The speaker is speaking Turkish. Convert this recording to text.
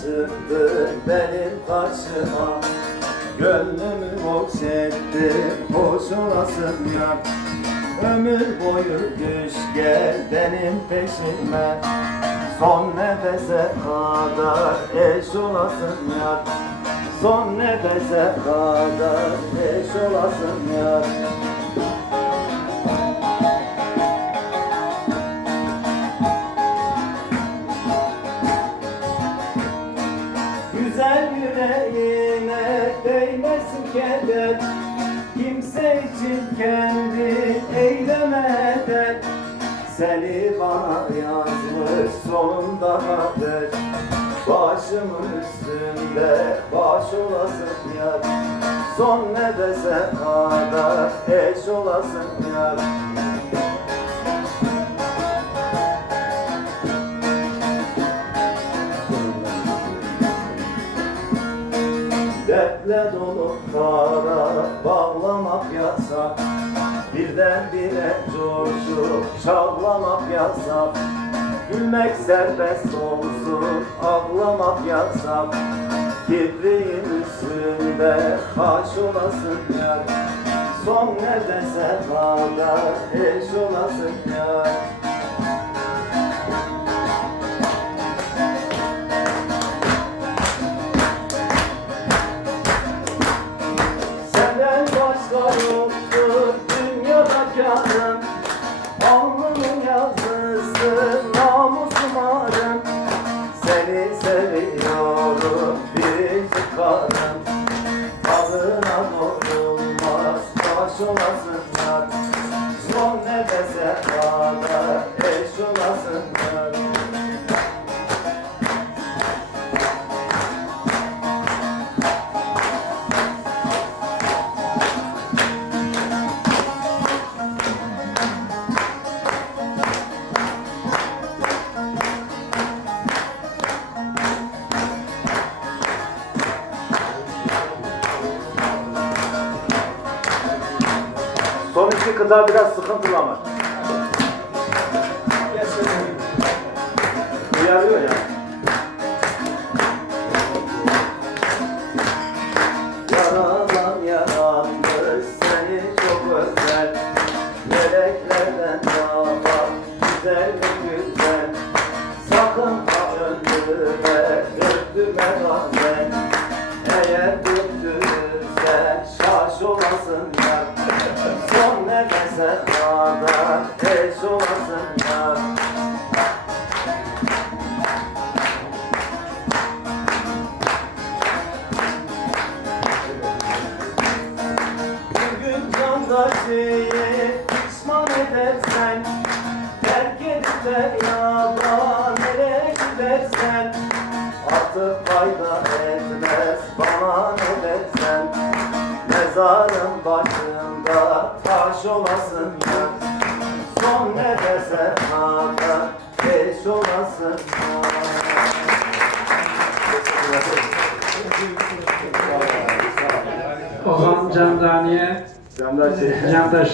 çıktın benim karşıma. Gönlümü hoş ettin hoş olasın yar Ömür boyu düş gel benim peşime. Son nefese kadar eş olasın yar. Son nefese kadar eş olasın yar Güzel yüreğine değmesin keder. Kimse için kendi eylemeden Seni bana yazmış sonunda kader Başımın üstünde baş olasın yar. Son nefese kadar eş olasın yar Dertle dolu kara bağlamak yasak. Birdenbire coşup çağlamak yasak. Gülmek serbest olsun ağlamak yasak. Kibriğin üstünde kaş olasın yar Son nefese kadar eş olasın canım. Alnımın namusum arım Seni seviyorum biricik karım İki kıta biraz sıkıntılı ama. Uyarıyor ya. Yaralan yaranmış seni çok özel Meleklerden daha güzel güzel Sakın öldürme, öldürme bazen nefese kadar eş olasın yar Bir gün candaşıyı pişman edersen Terk edip de yalan gidersen Artık fayda etmez bana Mezarın başında taş olasın ya. Son nefese kadar eş olasın ya. Ozan Candani'ye Candaş Candaş